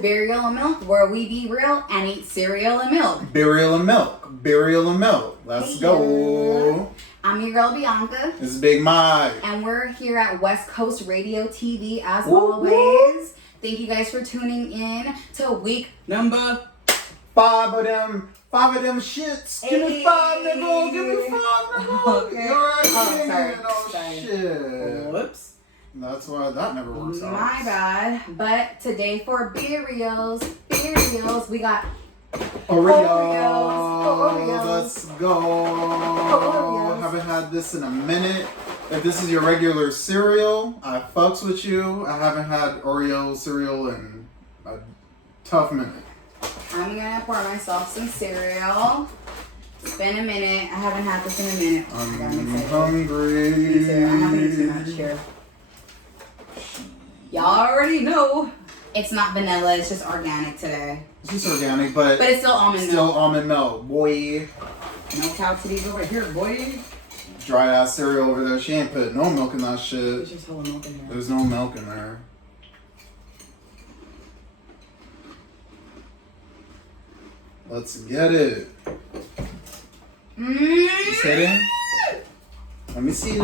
Burial and Milk, where we be real and eat cereal and milk. Burial and milk. Burial and milk. Let's go. I'm your girl Bianca. This is Big Mike. And we're here at West Coast Radio TV as always. Thank you guys for tuning in to week number 5 of them shits. Give me 5, nigga. Give me 5, nigga. Okay. You're right. Sorry. Shit. Whoops. That's why that never works out. My bad. But today for burials, we got Oreos. Let's go. Oreos. Haven't had this in a minute. If this is your regular cereal, I fucks with you. I haven't had Oreo cereal in a tough minute. I'm gonna pour myself some cereal. It's been a minute. I haven't had this in a minute. I'm hungry. Me too. I'm not gonna eat too much here. Y'all already know it's not vanilla. It's just organic today. It's just organic, but it's still almond milk. Still almond milk, boy. No cow titties over here, boy. Dry ass cereal over there. She ain't put no milk in that shit. There's just hella milk in here. There's no milk in there. Let's get it. Just hitting. Let me see.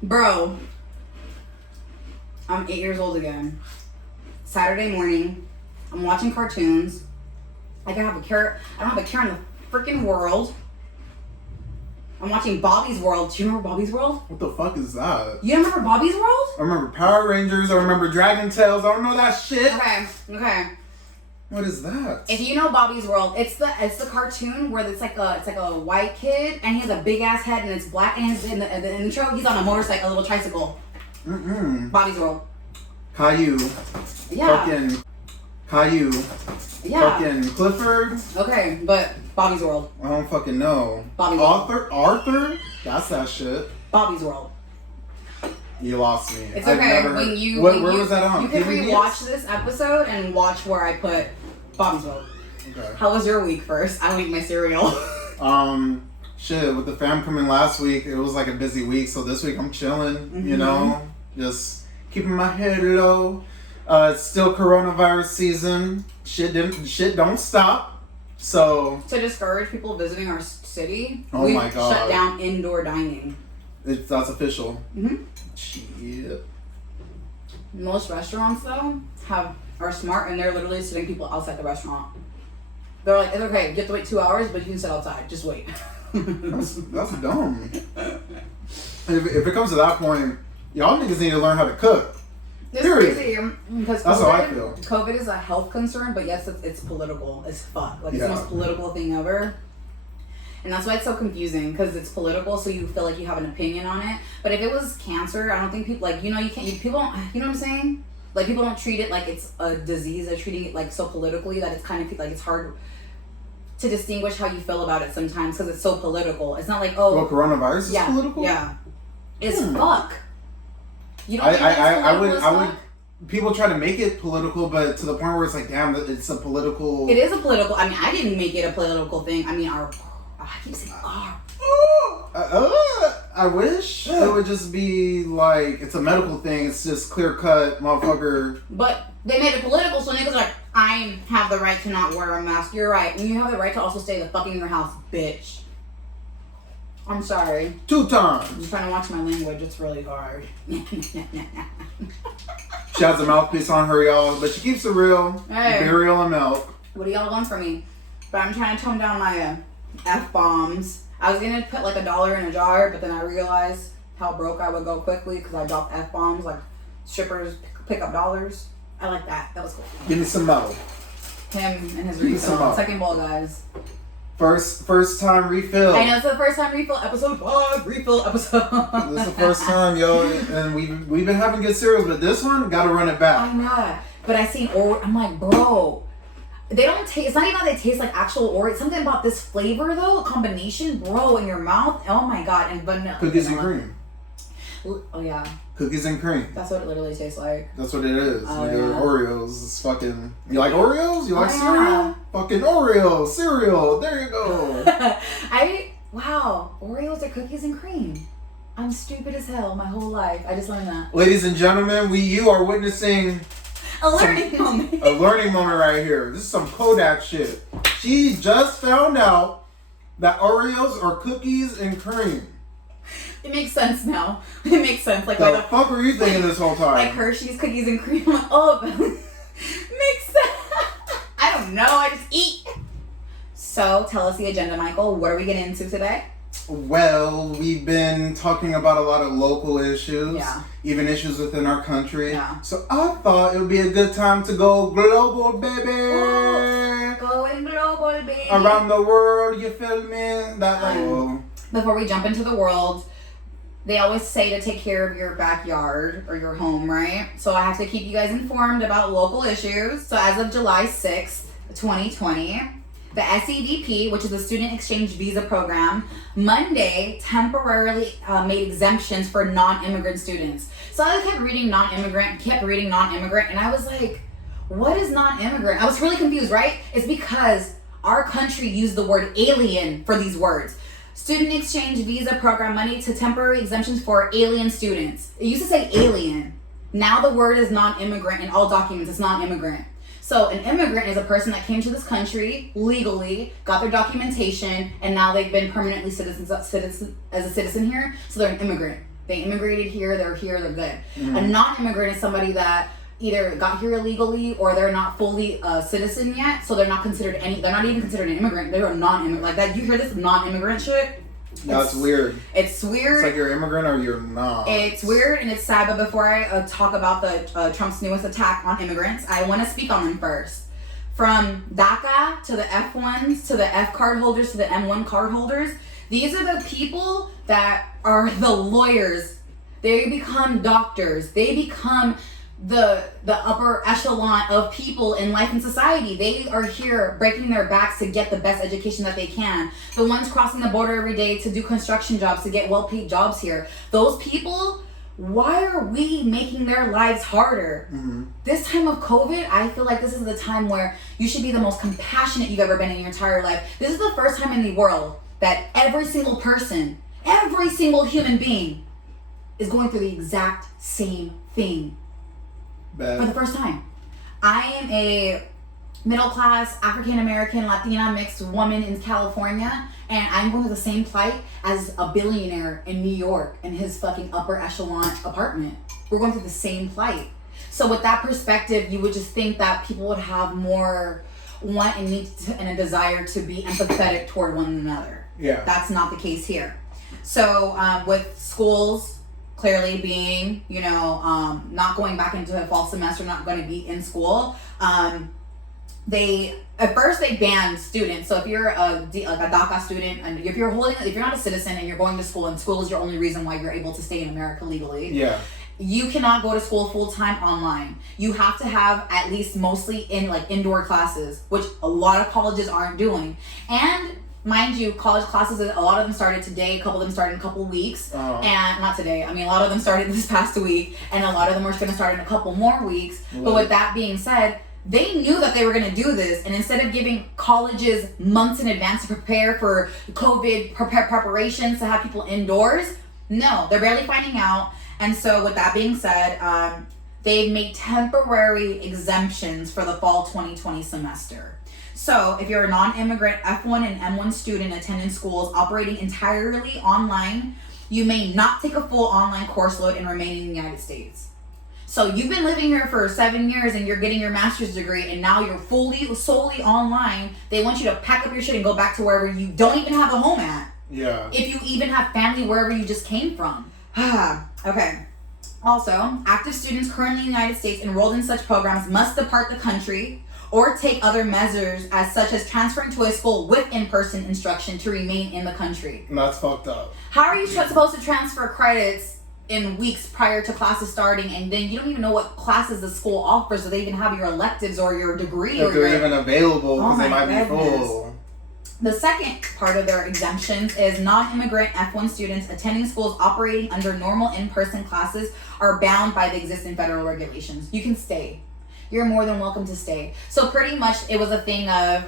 Bro, I'm 8 years old again. Saturday morning, I'm watching cartoons. I don't have a care in the freaking world. I'm watching Bobby's World. Do you remember Bobby's World? What the fuck is that? You don't remember Bobby's World? I remember Power Rangers. I remember Dragon Tales. I don't know that shit. Okay. What is that? If you know Bobby's World, it's the cartoon where it's like a white kid and he has a big ass head and it's black and in the intro he's on a motorcycle, a little tricycle. Bobby's World. Caillou. Yeah. Fucking Caillou. Yeah. Fucking Clifford. Okay, but Bobby's World. I don't fucking know. Bobby's World. Arthur? That's that shit. Bobby's World. You lost me. It's okay. Where was that on? You can rewatch this episode and watch where I put Bobby's World. Okay. How was your week first? I don't eat my cereal. Shit, with the fam coming last week, it was like a busy week, so this week I'm chilling, you know, just keeping my head low. It's still coronavirus season. Shit don't stop. So to discourage people visiting our city, oh my God, shut down indoor dining. That's official. Shit. Most restaurants though are smart and they're literally sitting people outside the restaurant. They're like, it's okay, you have to wait 2 hours, but you can sit outside. Just wait. That's dumb. If it comes to that point, y'all niggas need to learn how to cook. It's crazy because that's how I feel. COVID is a health concern, but yes, it's political as fuck. Like it's the most political thing ever. And that's why it's so confusing because it's political, so you feel like you have an opinion on it. But if it was cancer, I don't think people people don't, you know what I'm saying? Like people don't treat it like it's a disease. They're treating it like so politically that it's kind of like it's hard to distinguish how you feel about it sometimes because it's so political. It's not like coronavirus is political. Yeah, it's fuck. You don't I would. People try to make it political, but to the point where it's like, damn, it's a political. It is a political. I mean, I didn't make it a political thing. I mean, I keep saying I wish it would just be like it's a medical thing. It's just clear cut, motherfucker. But they made it political, so niggas are like, I have the right to not wear a mask. You're right, and you have the right to also stay the fuck in your house, bitch. I'm sorry. 2 times. I'm trying to watch my language. It's really hard. She has a mouthpiece on her, y'all, but she keeps it real. Hey. Burial and milk. What do y'all want from me? But I'm trying to tone down my F-bombs. I was gonna put like $1 in a jar, but then I realized how broke I would go quickly because I dropped F-bombs like strippers pick up dollars. I like that. That was cool. Give me some mo. Him and his refill. Second bowl, guys. First time refill. I know it's the first time refill episode 5 refill episode. This is the first time, yo, and we've been having good cereals, but this one gotta run it back. I know, but I seen Oreo. I'm like, bro, they don't taste. It's not even that they taste like actual Oreo. Something about this flavor though, combination, bro, in your mouth. Oh my God, and vanilla. Cookies and cream. Oh yeah. Cookies and cream. That's what it literally tastes like. That's what it is. Oh, Nigga, yeah. Oreos is fucking... You like Oreos? You like cereal? Fucking Oreo cereal. There you go. Wow. Oreos are cookies and cream. I'm stupid as hell my whole life. I just learned that. Ladies and gentlemen, you are witnessing A learning moment. A learning moment right here. This is some Kodak shit. She just found out that Oreos are cookies and cream. It makes sense now. It makes sense. Like, the fuck were you thinking this whole time? Like Hershey's cookies and cream. I'm like, oh, makes sense. I don't know. I just eat. So, tell us the agenda, Michael. What are we getting into today? Well, we've been talking about a lot of local issues, even issues within our country. Yeah. So I thought it would be a good time to go global, baby. Ooh, going global, baby. Around the world, you feel me? Before we jump into the world, they always say to take care of your backyard or your home, right? So I have to keep you guys informed about local issues. So as of July 6th, 2020, the SEDP, which is the Student Exchange Visa Program, Monday temporarily made exemptions for non-immigrant students. So I kept reading non-immigrant, and I was like, what is non-immigrant? I was really confused, right? It's because our country used the word alien for these words. Student Exchange Visa Program, Monday to temporary exemptions for alien students. It used to say alien. Now the word is non-immigrant in all documents. It's non-immigrant. So an immigrant is a person that came to this country legally, got their documentation, and now they've been permanently as a citizen here. So they're an immigrant. They immigrated here, they're good. Mm-hmm. A non-immigrant is somebody that either got here illegally or they're not fully a citizen yet, so they're not even considered an immigrant. They're a non-immigrant. Like that, you hear this non-immigrant shit? That's weird. It's weird. It's like you're an immigrant or you're not. It's weird and it's sad, but before I talk about the Trump's newest attack on immigrants, I want to speak on them first. From DACA to the F1s to the F card holders to the M1 card holders, these are the people that are the lawyers. They become doctors. They become the upper echelon of people in life and society. They are here breaking their backs to get the best education that they can. The ones crossing the border every day to do construction jobs, to get well-paid jobs here. Those people, why are we making their lives harder? Mm-hmm. This time of COVID, I feel like this is the time where you should be the most compassionate you've ever been in your entire life. This is the first time in the world that every single person, every single human being is going through the exact same thing. For the first time. I am a middle-class, African-American, Latina mixed woman in California, and I'm going through the same plight as a billionaire in New York in his fucking upper echelon apartment. We're going through the same plight. So with that perspective, you would just think that people would have more want and need and a desire to be empathetic toward one another. Yeah. That's not the case here. So with schools clearly being, not going back into a fall semester, not going to be in school. At first they banned students. So if you're a DACA student, and if you're not a citizen and you're going to school, and school is your only reason why you're able to stay in America legally. Yeah. You cannot go to school full-time online. You have to have at least mostly in indoor classes, which a lot of colleges aren't doing. And mind you, college classes, a lot of them started today, a couple of them started in a couple of weeks. And not today, a lot of them started this past week, and a lot of them are going to start in a couple more weeks. Right. But with that being said, they knew that they were going to do this, and instead of giving colleges months in advance to prepare for COVID preparations to have people indoors, no, they're barely finding out. And so with that being said, they've made temporary exemptions for the fall 2020 semester. So if you're a non-immigrant F1 and M1 student attending schools operating entirely online, you may not take a full online course load and remain in the United States. So you've been living here for 7 years and you're getting your master's degree, and now you're solely online. They want you to pack up your shit and go back to wherever you don't even have a home at. Yeah. If you even have family wherever you just came from. Okay. Also, active students currently in the United States enrolled in such programs must depart the country or take other measures such as transferring to a school with in-person instruction to remain in the country. That's fucked up. How are you supposed to transfer credits in weeks prior to classes starting, and then you don't even know what classes the school offers, so they even have your electives or your degree? If they're even available, because they might be full. The second part of their exemptions is non-immigrant F1 students attending schools operating under normal in-person classes are bound by the existing federal regulations. You can stay. You're more than welcome to stay. So pretty much it was a thing of,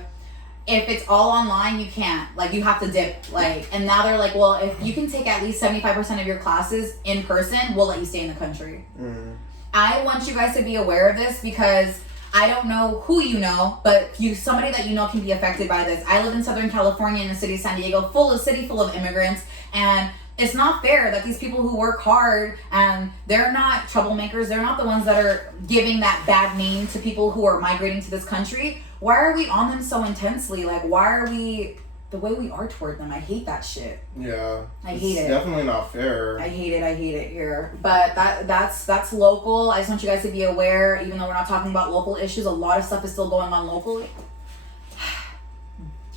if it's all online, you can't. You have to dip. And now they're like, well, if you can take at least 75% of your classes in person, we'll let you stay in the country. Mm. I want you guys to be aware of this because I don't know who you know, but somebody that you know can be affected by this. I live in Southern California in the city of San Diego, full of immigrants, and it's not fair that these people who work hard and they're not troublemakers, they're not the ones that are giving that bad name to people who are migrating to this country. Why are we on them so intensely? Like, why are we the way we are toward them? I hate that shit. Yeah. I hate it. It's definitely not fair. I hate it here. But that's local. I just want you guys to be aware, even though we're not talking about local issues, a lot of stuff is still going on locally.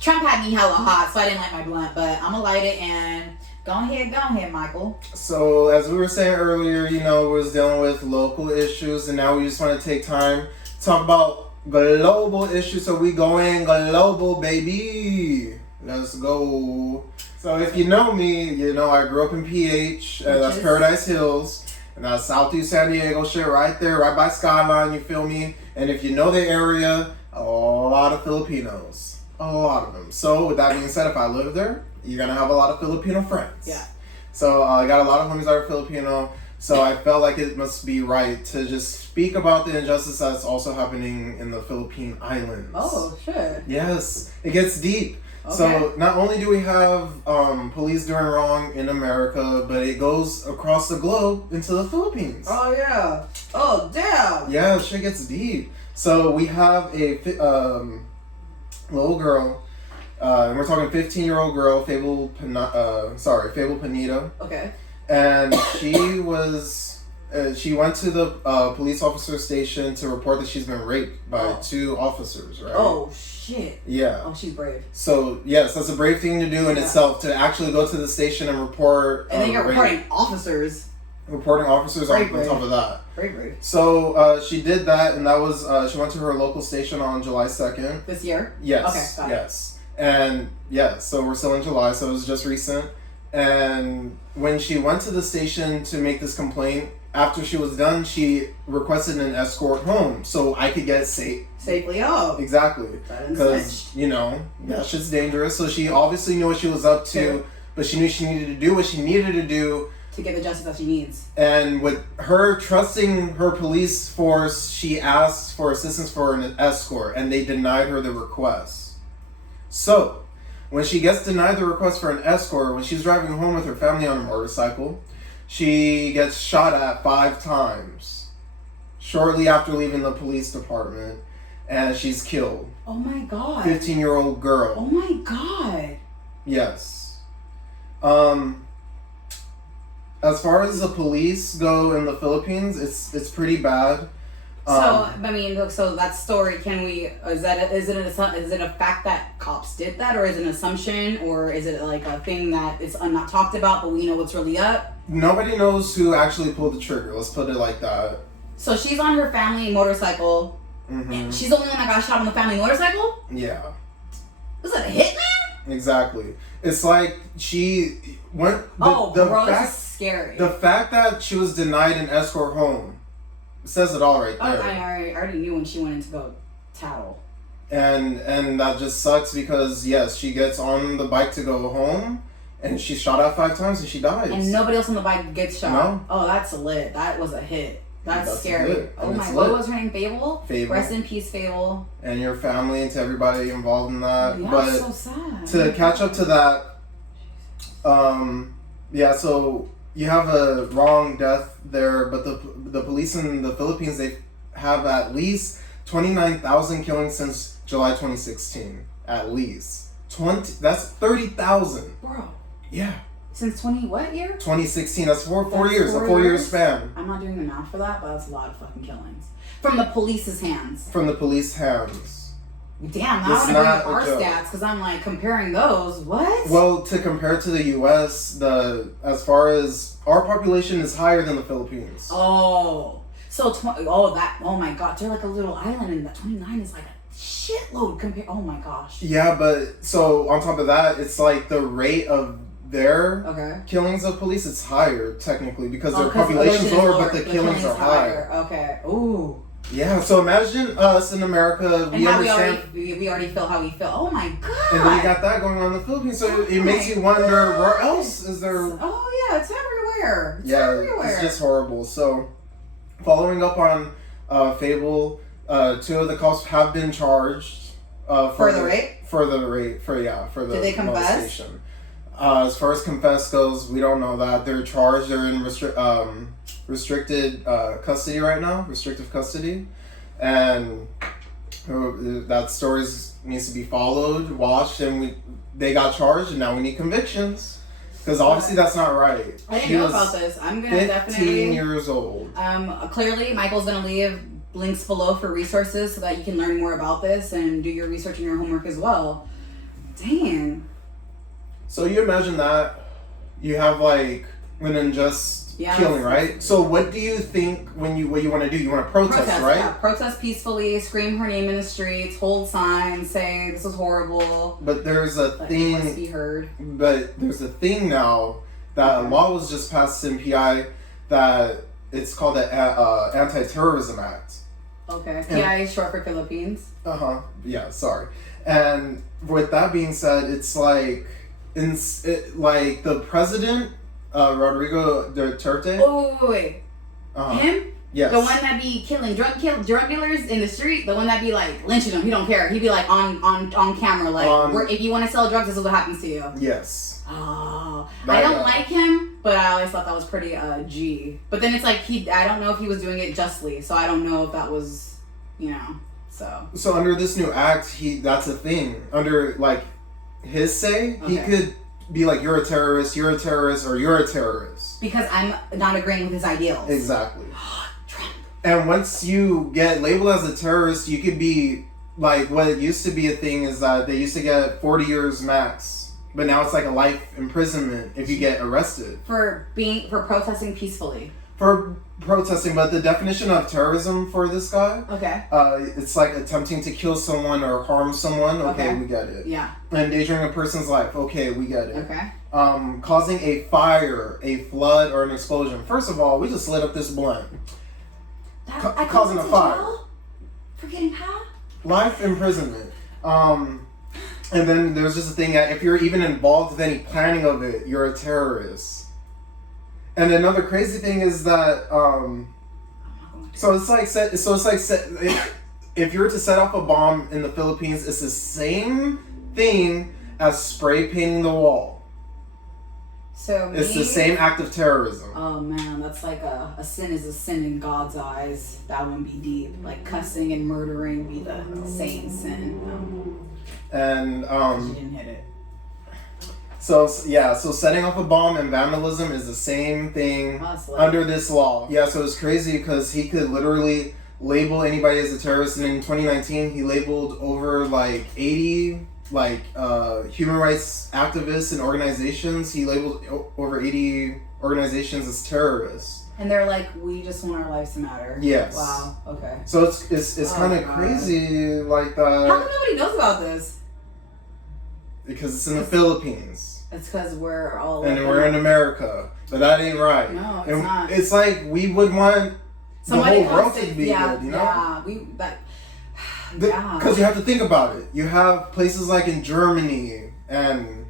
Trump had me hella hot, so I didn't light my blunt, but I'm gonna light it and go ahead, Michael. So, as we were saying earlier, we was dealing with local issues, and now we just want to take time to talk about global issues. So we going global, baby. Let's go. So if you know me, I grew up in PH, that's Paradise Hills, and that's Southeast San Diego shit right there, right by Skyline, you feel me? And if you know the area, a lot of Filipinos. A lot of them. So with that being said, if I live there, you're going to have a lot of Filipino friends. Yeah. So I got a lot of homies that are Filipino, so I felt like it must be right to just speak about the injustice that's also happening in the Philippine Islands. Oh, shit. Yes. It gets deep. Okay. So not only do we have police doing wrong in America, but it goes across the globe into the Philippines. Oh, yeah. Oh, damn. Yeah, shit gets deep. So we have a little girl, and we're talking 15-year-old girl, Fabel Pineda. Okay. And she went to the police officer station to report that she's been raped by 2 officers, right? Oh, shit. Yeah. Oh, she's brave. So, yes, that's a brave thing to do in itself, to actually go to the station and report. And then you're reporting officers. Reporting officers on top of that. Brave. So, she did that, and that was, she went to her local station on July 2nd. This year? Yes. Okay, got it. Yes. And, yeah, so we're still in July, so it was just recent. And when she went to the station to make this complaint, after she was done, she requested an escort home so I could get safely home. Exactly. Because, that shit's dangerous. So she obviously knew what she was up to, but she knew she needed to do what she needed to do to get the justice that she needs. And with her trusting her police force, she asked for assistance for an escort, and they denied her the request. So, when she gets denied the request for an escort, when she's driving home with her family on a motorcycle, she gets shot at 5 times shortly after leaving the police department, and she's killed. Oh my God. 15-year-old girl. Oh my God. Yes. As far as the police go in the Philippines, it's pretty bad. So that story, is it a fact that cops did that, or is it an assumption, or is it like a thing that it's not talked about, but we know what's really up? Nobody knows who actually pulled the trigger. Let's put it like that. So she's on her family motorcycle. Mm-hmm. And she's the only one that got shot on the family motorcycle? Yeah. Was that a hitman? Exactly. It's like she went. This is scary. The fact that she was denied an escort home says it all right there. I already knew when she went in to go tattle. And that just sucks because, yes, she gets on the bike to go home, and she's shot at 5 times and she dies. And nobody else on the bike gets shot. No. Oh, that's lit. That was a hit. That's scary. Oh my, what was her name? Fabel? Rest in peace, Fabel. And your family and to everybody involved in that. Yeah, but so sad. To catch up to that, so you have a wrong death there, but the police in the Philippines, they have at least 29,000 killings since July 2016. At least. That's 30,000. Bro. Yeah. Since what year? 2016. That's 4 years. A 4-year span. I'm not doing the math for that, but that's a lot of fucking killings. From the police's hands. From the police hands. Damn, now I want to bring up our stats, because I'm like, comparing those, what? Well, to compare to the U.S., as far as our population is higher than the Philippines. Oh. So, oh my God, they're like a little island, and that 29 is like a shitload compared, oh my gosh. Yeah, but, so, on top of that, it's like the rate of their killings of police, it's higher, technically, because their population's lower, but the killings are higher. Okay. Ooh. Yeah, so imagine us in America, we already feel how we feel. Oh my God. And then you got that going on in the Philippines, so it makes you wonder, where else is there? Oh yeah, it's everywhere. It's just horrible. So, following up on Fabel, 2 of the cops have been charged for the rape. For the Did they confess? molestation. As far as confess goes, we don't know that they're charged. They're in restricted custody right now, restrictive custody, and that story needs to be followed, watched, and they got charged, and now we need convictions. Because obviously that's not right. I didn't know about this. I'm gonna 15 definitely. 15 years old. Clearly, Michael's gonna leave links below for resources so that you can learn more about this and do your research and your homework as well. Dang. So you imagine that you have like an unjust killing, right? So what do you think what you want to do? You want to protest, right? Yeah, protest peacefully, scream her name in the streets, hold signs, say this is horrible. But there's a thing. Must be heard. But there's a thing now that a law was just passed in PI that it's called the Anti-Terrorism Act. Okay. PI is short for Philippines. Yeah. Sorry. And with that being said, it's like like the president. Rodrigo Duterte. Oh, wait. Him? Yes. The one that be killing drug dealers in the street. The one that be like lynching them. He don't care. He be like on camera like, if you want to sell drugs, this is what happens to you. Yes. Oh, I don't like him, but I always thought that was pretty G. But then it's like I don't know if he was doing it justly, so I don't know if that was, so. So under this new act, that's a thing. Under like his say, he could be like, you're a terrorist, or you're a terrorist. Because I'm not agreeing with his ideals. Exactly. Trump. And once you get labeled as a terrorist, you could be, like, what it used to be a thing is that they used to get 40 years max. But now it's like a life imprisonment if you get arrested. For protesting peacefully. For protesting, but the definition of terrorism for this guy, it's like attempting to kill someone or harm someone. Okay, we get it. Yeah. Endangering a person's life. Okay, we get it. Okay. Causing a fire, a flood, or an explosion. First of all, we just lit up this blunt. Causing a fire. Jail? For getting high? Life imprisonment. And then there's just a thing that if you're even involved with any planning of it, you're a terrorist. And another crazy thing is that, if you were to set off a bomb in the Philippines, it's the same thing as spray painting the wall. So it's the same act of terrorism. Oh man, that's like a sin is a sin in God's eyes. That one be deep. Like cussing and murdering be the same sin. And you didn't hit it. So setting off a bomb and vandalism is the same thing under this law. Yeah, so it's crazy because he could literally label anybody as a terrorist. And in 2019, he labeled over like 80 human rights activists and organizations. He labeled over 80 organizations as terrorists. And they're like, we just want our lives to matter. Yes. Wow. Okay. So it's kind of crazy like that. How come nobody knows about this? Because it's in the Philippines. It's because we're all... And we're in America. But that ain't right. No, it's not. It's like we would want the whole world to be good, you know? Yeah, because you have to think about it. You have places like in Germany and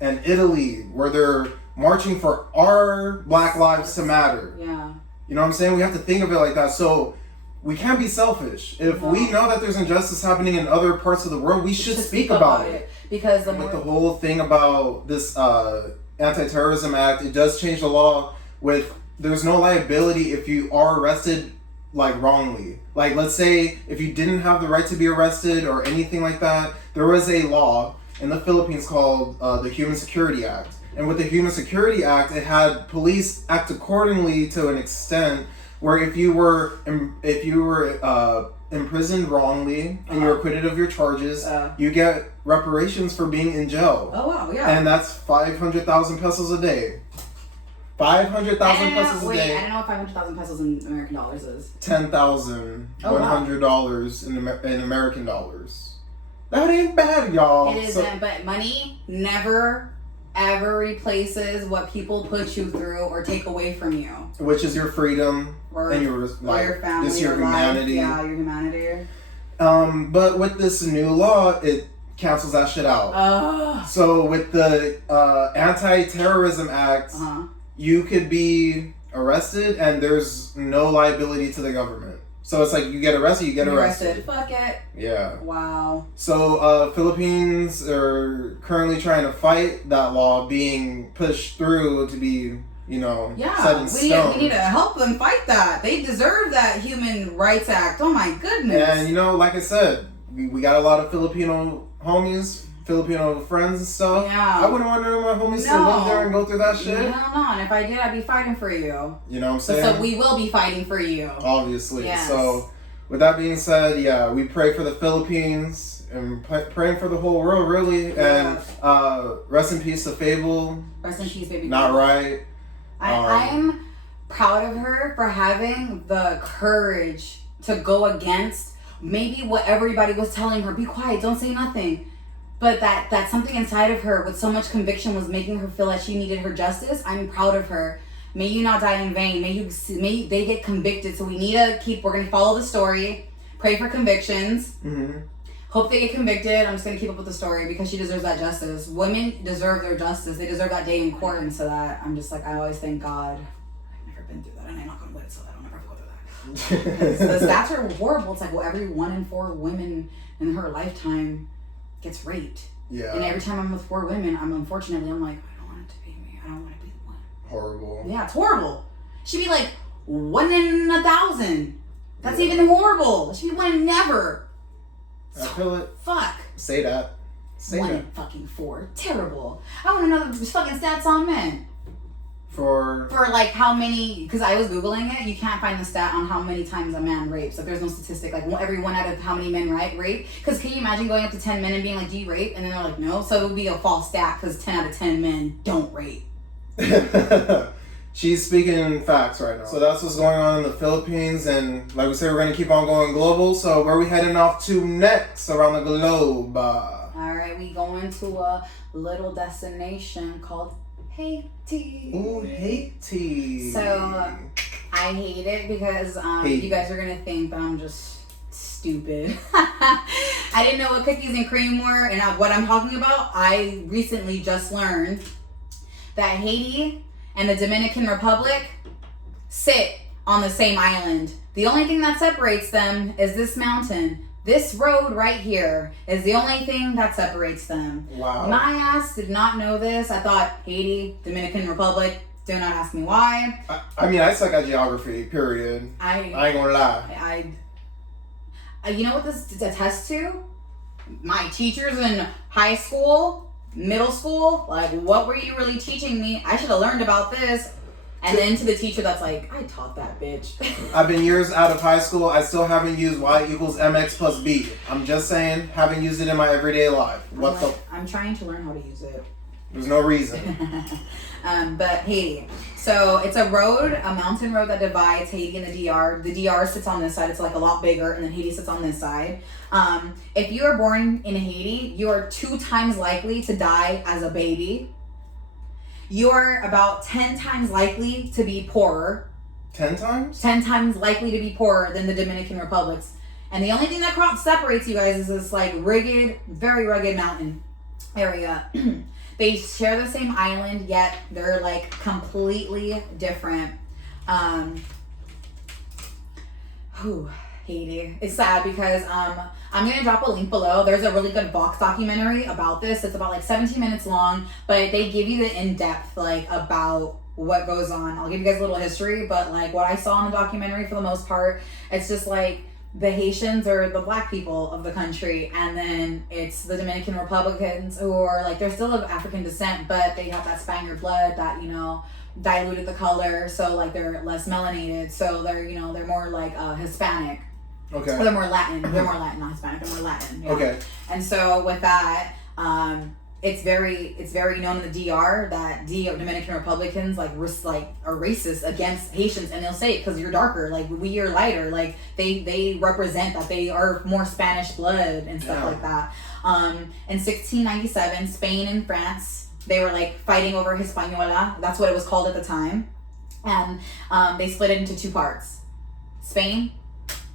Italy where they're marching for our Black Lives to Matter. Yeah. You know what I'm saying? We have to think of it like that. So we can't be selfish. If we know that there's injustice happening in other parts of the world, we should speak about it. Because the whole thing about this Anti-Terrorism Act, it does change the law with there's no liability if you are arrested like wrongly. Like let's say if you didn't have the right to be arrested or anything like that, there was a law in the Philippines called the Human Security Act. And with the Human Security Act, it had police act accordingly to an extent where if you were imprisoned wrongly and you're acquitted of your charges, you get reparations for being in jail. Oh wow, yeah. And that's 500,000 pesos a day. 500,000 pesos a day. I don't know what 500,000 pesos in American dollars is. $10,100 in American dollars. That ain't bad, y'all. It isn't, but money never ever replaces what people put you through or take away from you. Which is your freedom and your life. Your family, your humanity. Yeah, your humanity. But with this new law, it cancels that shit out. So with the Anti-Terrorism Act, you could be arrested, and there's no liability to the government. So it's like you get arrested, you get arrested. Fuck it. Yeah. Wow. So Philippines are currently trying to fight that law being pushed through to be, you know, set in stone. We need to help them fight that. They deserve that Human Rights Act. Oh my goodness. And you know, like I said, we got a lot of Filipino homies, Filipino friends and stuff. Yeah. I wouldn't want none of my homies to live there and go through that shit. Hell no. And if I did, I'd be fighting for you. You know what I'm saying? So we will be fighting for you. Obviously. Yes. So with that being said, yeah, we pray for the Philippines and praying for the whole world, really. Yeah. And rest in peace to Fabel. Rest in peace, baby. Not right. I'm proud of her for having the courage to go against maybe what everybody was telling her. Be quiet, don't say nothing. But that something inside of her with so much conviction was making her feel like she needed her justice. I'm proud of her. May you not die in vain. May they get convicted. So we're going to follow the story. Pray for convictions. Mm-hmm. Hope they get convicted. I'm just going to keep up with the story because she deserves that justice. Women deserve their justice. They deserve that day in court. And so that, I'm just like, I always thank God. I've never been through that, and I'm not going to win it, so I don't ever go through that. The stats are horrible. It's like, well, every 1 in 4 women in her lifetime gets raped. Yeah. And every time I'm with 4 women, I'm like, I don't want it to be me. I don't want to be the one. Horrible. Yeah, it's horrible. She'd be like 1 in 1,000. That's even horrible. She'd be 1 in never. I feel it. Fuck. Say that. Say 1 that. in fucking 4. Terrible. I want to know the fucking stats on men. For like how many, because I was Googling it, you can't find the stat on how many times a man rapes. Like there's no statistic, like every 1 out of how many men rape. Because can you imagine going up to 10 men and being like, do you rape? And then they're like, no. So it would be a false stat because 10 out of 10 men don't rape. She's speaking facts right now. So that's what's going on in the Philippines. And like we said, we're going to keep on going global. So where are we heading off to next around the globe? All right, we going to a little destination called Haiti. Ooh, Haiti. So I hate it because you guys are going to think that I'm just stupid. I didn't know what cookies and cream were and what I'm talking about. I recently just learned that Haiti and the Dominican Republic sit on the same island. The only thing that separates them is this mountain. This road right here is the only thing that separates them. Wow. My ass did not know this. I thought Haiti, Dominican Republic. Do not ask me why. I mean, I suck at geography, period. I ain't gonna lie. You know what this attests to? My teachers in high school, middle school, like, what were you really teaching me? I should have learned about this. And then to the teacher that's like, I taught that bitch. I've been years out of high school. I still haven't used y equals mx plus b. I'm just saying, haven't used it in my everyday life. I'm trying to learn how to use it. There's no reason. But Haiti. So it's a mountain road that divides Haiti and the DR. The DR sits on this side. It's like a lot bigger. And then Haiti sits on this side. If you are born in Haiti, you are 2 times likely to die as a baby. You are about 10 times likely to be poorer. 10 times? 10 times likely to be poorer than the Dominican Republic. And the only thing that separates you guys is this like very rugged mountain area. They share the same island, yet they're like completely different. Haiti. It's sad because I'm going to drop a link below. There's a really good Vox documentary about this. It's about like 17 minutes long, but they give you the in-depth like about what goes on. I'll give you guys a little history, but like what I saw in the documentary for the most part, it's just like the Haitians are the black people of the country, and then it's the Dominican Republicans who are like, they're still of African descent, but they have that Spaniard blood that, you know, diluted the color, so like they're less melanated, so they're, you know, they're more like Hispanic. Okay. Or they're more Latin. They're more Latin, not Hispanic. They're more Latin. Yeah. Okay. And so with that, it's very known in the DR that Dominican Republicans like are racist against Haitians, and they'll say it because you're darker, like we are lighter, like they represent that they are more Spanish blood and stuff like that. In 1697, Spain and France, they were like fighting over Hispaniola. That's what it was called at the time, and they split it into 2 parts: Spain,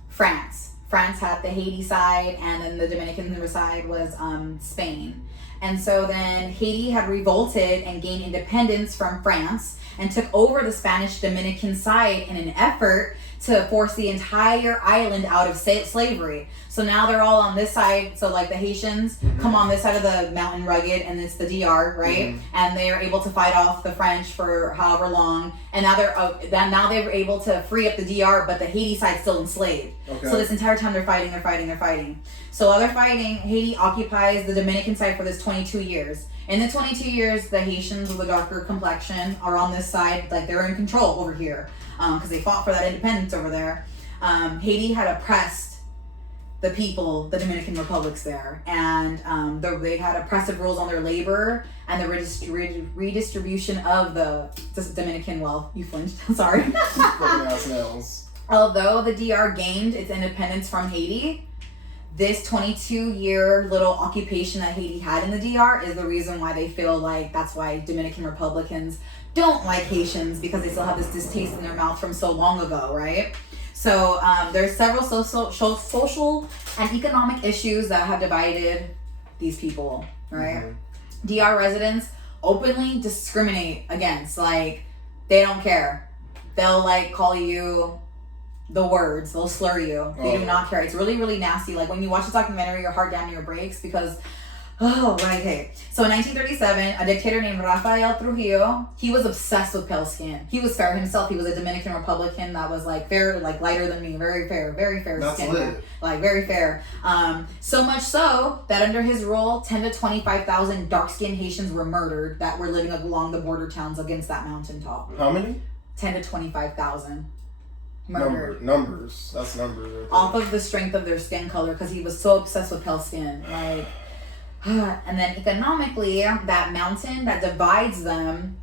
France. France had the Haiti side, and then the Dominican side was Spain. And so then Haiti had revolted and gained independence from France. and took over the Spanish Dominican side in an effort to force the entire island out of slavery. So now they're all on this side. So like the Haitians come on this side of the mountain rugged, and it's the DR, right? And they are able to fight off the French for however long. And now they're able to free up the DR, but the Haiti side's still enslaved. Okay. So this entire time they're fighting. So while they're fighting, Haiti occupies the Dominican side for this 22 years. In the 22 years, the Haitians with a darker complexion are on this side, like they're in control over here, because they fought for that independence over there. Haiti had oppressed the people, the Dominican Republics there, and they had oppressive rules on their labor and the redistribution of the Dominican wealth. You flinched, sorry. Although the DR gained its independence from Haiti, this 22-year little occupation that Haiti had in the DR is the reason why they feel like that's why Dominican Republicans don't like Haitians, because they still have this distaste in their mouth from so long ago, right? So there's several social and economic issues that have divided these people, right? DR residents openly discriminate against, like, they don't care. They'll like call you the words, they'll slur you. They do not care. It's really, really nasty. Like when you watch the documentary, your heart down to your breaks because, okay. So in 1937, a dictator named Rafael Trujillo, he was obsessed with pale skin. He was fair himself. He was a Dominican Republican that was like fair, like lighter than me, very fair skin, like very fair. So much so that under his rule, 10 to 25,000 dark-skinned Haitians were murdered that were living along the border towns against that mountaintop. How many? 10 to 25,000. Numbers. That's numbers. Right, off of the strength of their skin color, because he was so obsessed with pale skin. Like, and then economically, that mountain that divides them,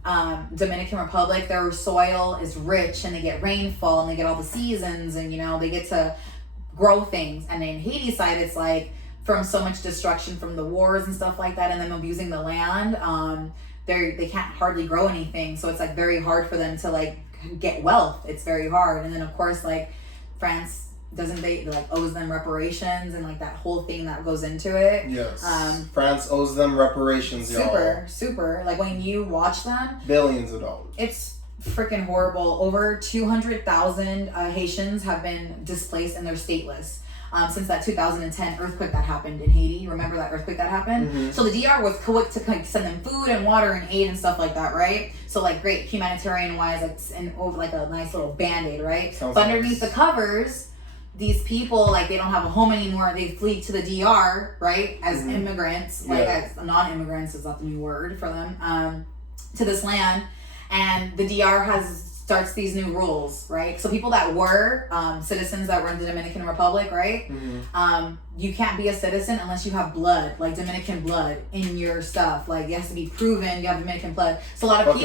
Dominican Republic, their soil is rich and they get rainfall and they get all the seasons and, you know, they get to grow things. And then Haiti side, it's like from so much destruction from the wars and stuff like that and them abusing the land, they can't hardly grow anything. So it's like very hard for them to like get wealth. It's very hard. And then of course, like France owes them reparations and like that whole thing that goes into it. Yes. France owes them reparations, y'all. Super. Like when you watch them, billions of dollars. It's freaking horrible. Over 200,000 Haitians have been displaced and they're stateless. Since that 2010 earthquake that happened in Haiti. Remember that earthquake that happened? So the DR was quick to send them food and water and aid and stuff like that, right? So like great humanitarian wise, like a nice little band-aid, right? But underneath the covers, these people, like they don't have a home anymore. They flee to the DR, right? As immigrants, like as non-immigrants is not the new word for them, to this land. And the DR starts these new rules, right? So people that were citizens that were in the Dominican Republic, right? You can't be a citizen unless you have blood, like Dominican blood in your stuff. Like it has to be proven you have Dominican blood. So a lot of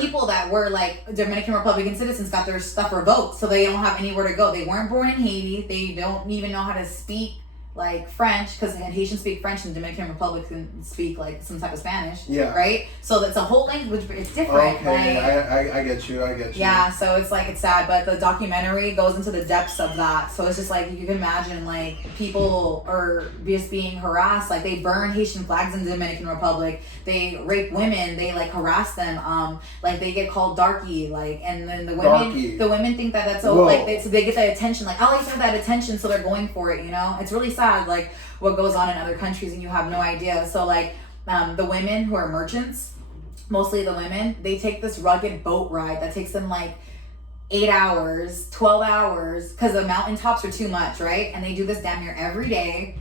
people that were like Dominican Republican citizens got their stuff revoked, so they don't have anywhere to go. They weren't born in Haiti. They don't even know how to speak like French, because Haitians speak French and the Dominican Republic can speak like some type of Spanish. Yeah. Right? So that's a whole language, but it's different. Okay, like, I get you. Yeah, so it's like, it's sad, but the documentary goes into the depths of that. So it's just like, you can imagine like people are just being harassed. Like they burn Haitian flags in the Dominican Republic. They rape women. They like harass them. Like they get called darky. Like, and then the women think that that's so they get that attention. Like, oh, I have that attention, so they're going for it. You know, it's really sad. Like what goes on in other countries and you have no idea. So like the women who are merchants, mostly the women, they take this rugged boat ride that takes them like 8 hours, 12 hours, because the mountaintops are too much, right? And they do this damn near every day.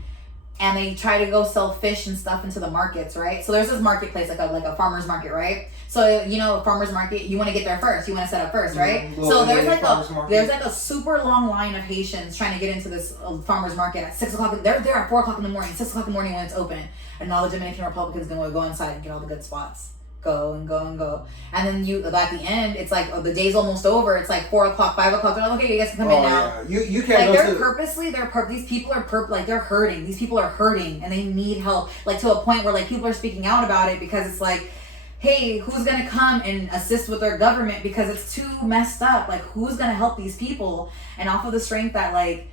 And they try to go sell fish and stuff into the markets, right? So there's this marketplace, like a farmer's market, right? So, you know, a farmer's market, you want to get there first. You want to set up first, right? So there's like a super long line of Haitians trying to get into this farmer's market at 6 o'clock. They're there at 4 o'clock in the morning, 6 o'clock in the morning when it's open. And all the Dominican Republicans going to go inside and get all the good spots. Go. And then at the end, it's like, the day's almost over. It's like 4 o'clock, 5 o'clock. They're like, okay, you guys can come in now. Yeah. You can't these people are like, they're hurting. These people are hurting and they need help. Like to a point where like people are speaking out about it because it's like, hey, who's going to come and assist with their government because it's too messed up? Like, who's going to help these people? And off of the strength that like,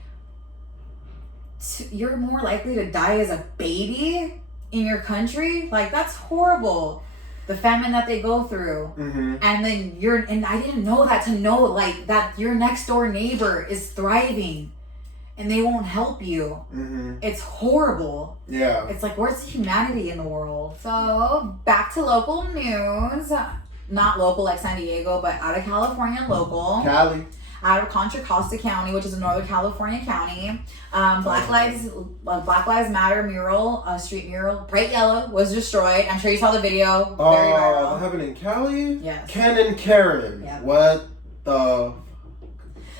you're more likely to die as a baby in your country. Like, that's horrible. the famine that they go through. And then and I didn't know that, to know like that your next door neighbor is thriving and they won't help you. It's horrible. Yeah. It's like, where's the humanity in the world? So back to local news. Not local like San Diego, but out of California, local. Cali. Out of Contra Costa County, which is a Northern California county. Black Lives Matter mural, street mural, bright yellow, was destroyed. I'm sure you saw the video. Very viral. That happened in Cali? Yes. Ken and Karen. Yep. What the...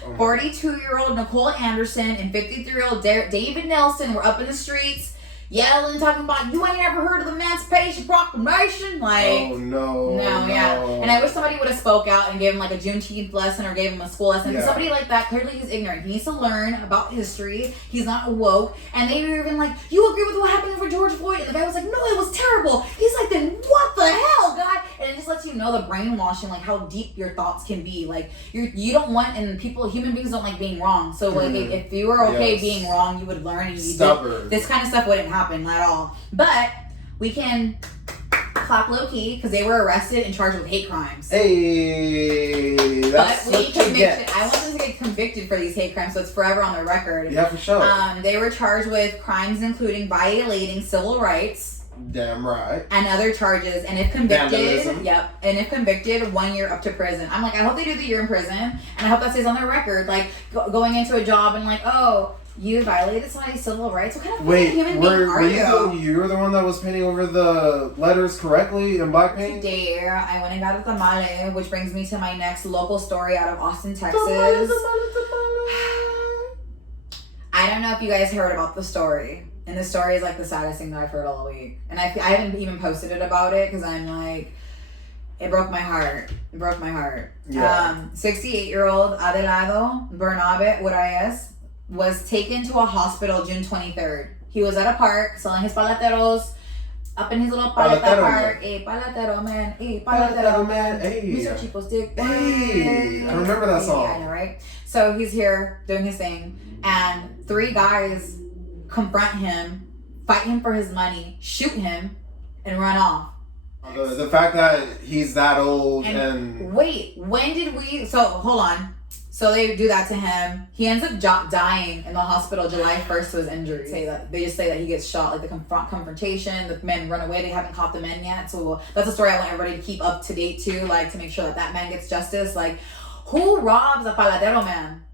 42-year-old Nicole Anderson and 53-year-old David Nelson were up in the streets yelling, talking about, you ain't ever heard of the Emancipation Proclamation? Like, no, yeah. And I wish somebody would have spoke out and gave him like a Juneteenth lesson or gave him a school lesson. Yeah. Somebody like that, clearly he's ignorant. He needs to learn about history. He's not woke. And they were even like, you agree with what happened for George Floyd? And the guy was like, no, it was terrible. He's like, then what the hell, guy? And it just lets you know the brainwashing, like how deep your thoughts can be. Like you don't want, and human beings don't like being wrong. So like if you were okay being wrong, you would learn, and this kind of stuff wouldn't happen at all. But we can clap low key because they were arrested and charged with hate crimes. Hey, that's but we convicted. I want them to get convicted for these hate crimes, so it's forever on their record. Yeah, for sure. They were charged with crimes including violating civil rights. Damn right. And other charges, and if convicted, vandalism. Yep. And if convicted, 1 year up to prison. I'm like, I hope they do the year in prison, and I hope that stays on their record. Like going into a job and like, oh, you violated somebody's civil rights. What kind of human being are you? You were the one that was painting over the letters correctly in black paint? Today, I went and got a tamale, which brings me to my next local story out of Austin, Texas. Tamale. I don't know if you guys heard about the story. And the story is like the saddest thing that I've heard all week. And I haven't even posted it about it because I'm like, it broke my heart. It broke my heart. Yeah. 68-year-old Adeliado, Bernabe, Urias, was taken to a hospital June 23rd. He was at a park selling his palateros up in his little paleta park. Hey, palatero man. Hey, palatero man. Hey. Mr. Chico Stick. Hey. I remember that song. Yeah, I know, right? So he's here doing his thing. And 3 guys confront him, fight him for his money, shoot him, and run off. The fact that he's that old and... Wait, when did we... So, hold on. So they do that to him. He ends up dying in the hospital July 1st to his injuries. They just say that he gets shot, like the confrontation, the men run away, they haven't caught the men yet. So that's a story I want everybody to keep up to date too, like to make sure that man gets justice. Like, who robs a paladero man?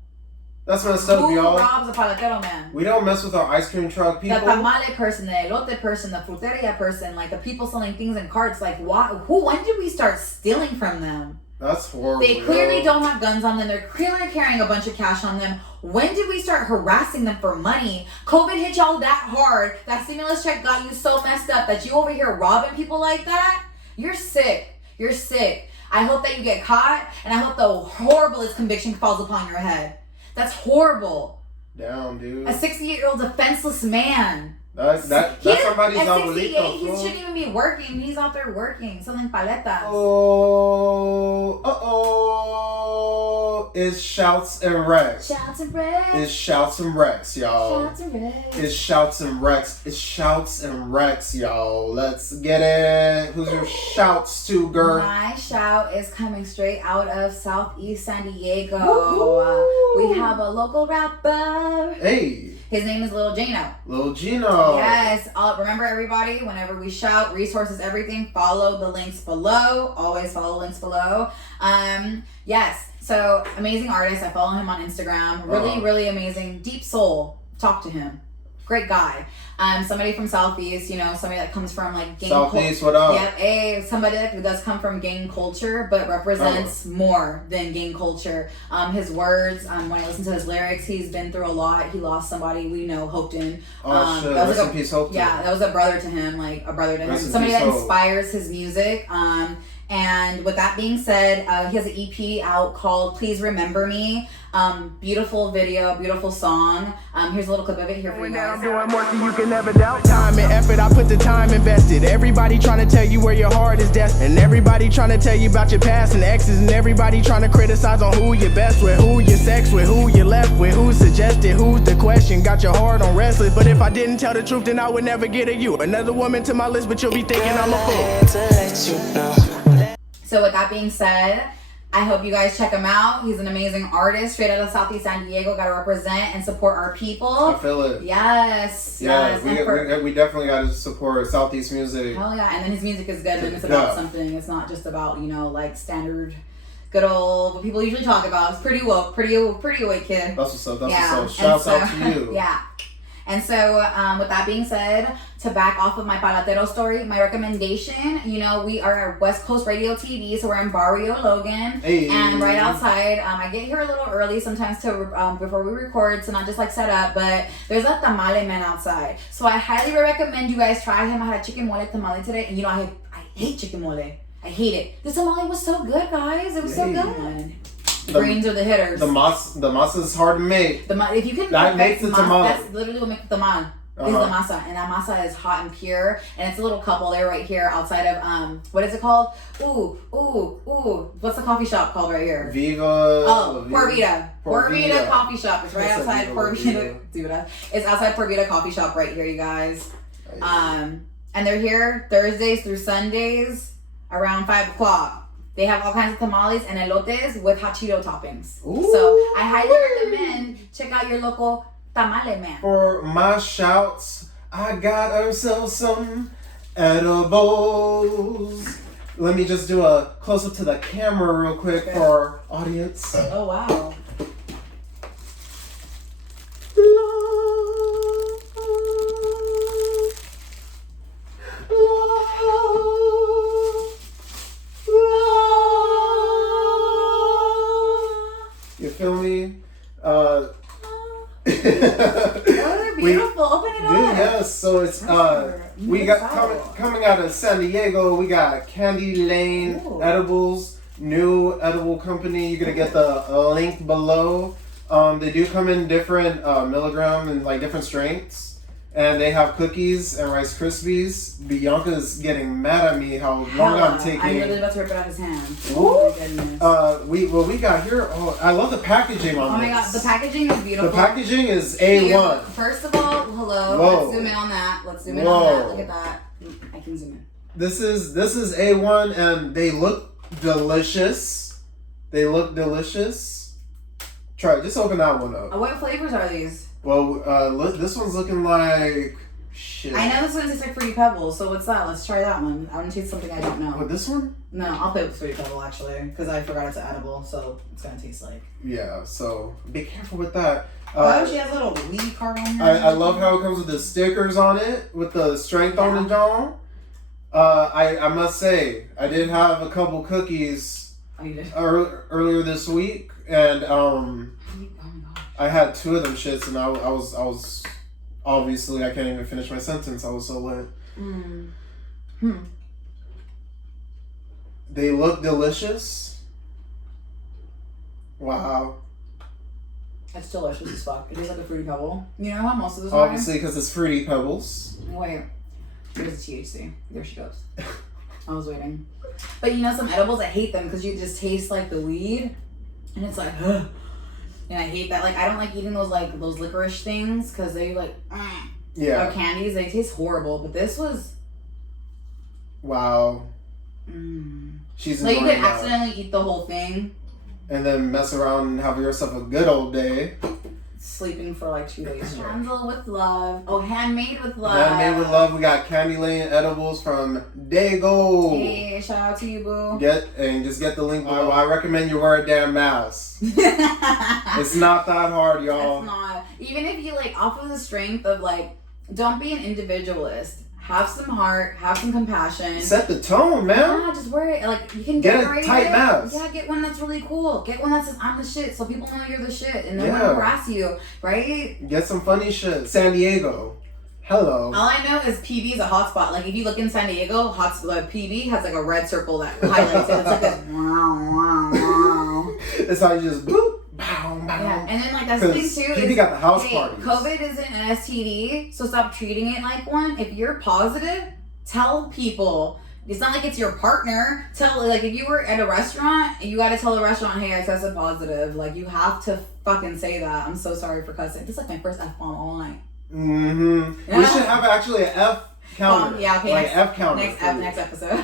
That's messed up, y'all. Who robs a paladero man? We don't mess with our ice cream truck people. The tamale person, the elote person, the fruteria person, like the people selling things in carts. Like, when did we start stealing from them? That's horrible. They clearly don't have guns on them. They're clearly carrying a bunch of cash on them. When did we start harassing them for money? COVID hit y'all that hard. That stimulus check got you so messed up that you over here robbing people like that? You're sick. You're sick. I hope that you get caught, and I hope the horriblest conviction falls upon your head. That's horrible. Damn, dude. A 68-year-old defenseless man. That's somebody's abuelito. At 68, he shouldn't even be working. He's out there working, selling paletas. It's Shouts and Rex. Shouts and Rex. It's Shouts and Rex, y'all. Shouts and Rex. It's Shouts and Rex. It's Shouts and Rex, y'all. Let's get it. Who's your shouts to, girl? My shout is coming straight out of Southeast San Diego. Woo-hoo. We have a local rapper. Hey. His name is Lil Gino. Lil Gino. Yes. Remember, everybody, whenever we shout, resources, everything, follow the links below. Always follow the links below. Yes. So, amazing artist. I follow him on Instagram. Really, really amazing. Deep soul. Talk to him. Great guy. Somebody from Southeast, somebody that comes from like gang Southeast, what up? Yep, somebody that does come from gang culture, but represents more than gang culture. His words, when I listen to his lyrics, he's been through a lot. He lost somebody we know, HOPETON. Shit. Rest in peace, HOPETON. Yeah, that was a brother to him, somebody that inspires his music. And with that being said, he has an EP out called Please Remember Me. Beautiful video, beautiful song. Here's a little clip of it here for you guys. I'm doing more than you can never doubt. Time and effort, I put the time invested. Everybody trying to tell you where your heart is destined. And everybody trying to tell you about your past and exes. And everybody trying to criticize on who you're best with, who you're sex with, who you left with, who suggested, who's the question. Got your heart on restless. But if I didn't tell the truth, then I would never get at you. Another woman to my list, but you'll be thinking I'm a fool. So with that being said, I hope you guys check him out. He's an amazing artist, straight out of Southeast San Diego. Got to represent and support our people. I feel it. Yes. Yeah, yes. we definitely got to support Southeast music. Oh yeah, and then his music is good and it's about something. It's not just about, you know, like standard, good old, what people usually talk about. It's pretty woke, pretty awake kid. That's what's up. That's what's up. Shouts out to you. Yeah. And so, with that being said, to back off of my Palatero story, my recommendation, you know, we are West Coast Radio TV, so we're in Barrio, Logan, and right outside. I get here a little early sometimes to before we record, to not just like set up, but there's a tamale man outside. So I highly recommend you guys try him. I had a chicken mole tamale today, and you know, I hate chicken mole. I hate it. This tamale was so good, guys. It was so good. Brains are the hitters. The masa is hard to make. If you can, that makes the tamale. That's literally what makes the tamal. Is the masa, and that masa is hot and pure, and it's a little couple there right here outside of what is it called? Ooh, what's the coffee shop called right here? Viva. Oh, Por Vida. Por Vida coffee shop. It's right outside Por Vida. It's outside Por Vida coffee shop right here, you guys. And they're here Thursdays through Sundays around 5 o'clock. They have all kinds of tamales and elotes with hot Cheeto toppings. Ooh. So I highly recommend check out your local tamale man. For my shouts, I got ourselves some edibles. Let me just do a close up to the camera real quick for our audience. Oh wow. You feel me? Oh, they're beautiful. Open it up. Yes, so it's we got coming out of San Diego, we got Kandylane edibles, new edible company. You're gonna get the link below. They do come in different milligram and like different strengths. And they have cookies and Rice Krispies. Bianca's getting mad at me how long I'm taking. I'm literally about to rip it out of his hand. Oh my goodness. We got here. Oh, I love the packaging on this. Oh my god, the packaging is beautiful. The packaging is A1. First of all, hello. Whoa. Let's zoom in on that. Look at that. I can zoom in. This is A1 and they look delicious. Try it. Just open that one up. What flavors are these? Well, this one's looking like shit. I know this one tastes like Fruity Pebbles, so what's that? Let's try that one. I want to taste something I don't know. What, this one? No, I'll play with Fruity Pebble actually, because I forgot it's edible, so it's gonna taste like. Yeah, so be careful with that. Oh, she has a little weed card on here. I love how it comes with the stickers on it, with the strength on the jaw. I must say, I did have a couple cookies earlier this week, and I had 2 of them shits, and I was obviously I can't even finish my sentence. I was so lit. They look delicious. Wow. It's delicious as fuck. It tastes like a Fruity Pebble. You know how most of those obviously because it's Fruity Pebbles. Wait. Here's the THC. There she goes. I was waiting. But you know some edibles, I hate them because you just taste like the weed, and it's like, ugh. And I hate that. Like, I don't like eating those licorice things because they like, or candies. They taste horrible. But this was, wow. She's like, you could accidentally eat the whole thing, and then mess around and have yourself a good old day. Sleeping for like 2 days. Handle with love. Oh, handmade with love. Handmade with love. We got Kandylane edibles from Dago. Hey, shout out to you, boo. Just get the link below. I recommend you wear a damn mask. It's not that hard, y'all. It's not. Even if you like, off of the strength of like, don't be an individualist. Have some heart. Have some compassion. Set the tone, man. Yeah, just wear it. Like, you can get a tight mask. Yeah, get one that's really cool. Get one that says I'm the shit, so people know you're the shit, and they want to harass you, right? Get some funny shit. San Diego. Hello. All I know is PB is a hotspot. Like if you look in San Diego, PB has like a red circle that highlights it. It's like a It's how you just boop, bow, bow. Yeah, and then like that's the thing too. PB got the house parties. COVID isn't an STD, so stop treating it like one. If you're positive, tell people. It's not like it's your partner. Like if you were at a restaurant, you got to tell the restaurant, hey, I tested positive. Like you have to fucking say that. I'm so sorry for cussing. This is like my first F-bomb all night. Mm-hmm. We should have actually an F counter. Yeah, okay. Like F counter. Next episode.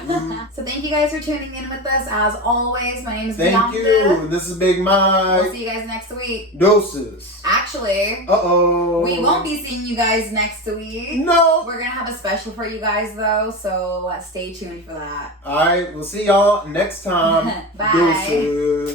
So thank you guys for tuning in with us. As always, my name is Bianca. Thank you. This is Big Mike. We'll see you guys next week. Doses. Actually, we won't be seeing you guys next week. No. We're gonna have a special for you guys though, so stay tuned for that. All right, we'll see y'all next time. Bye. Doses.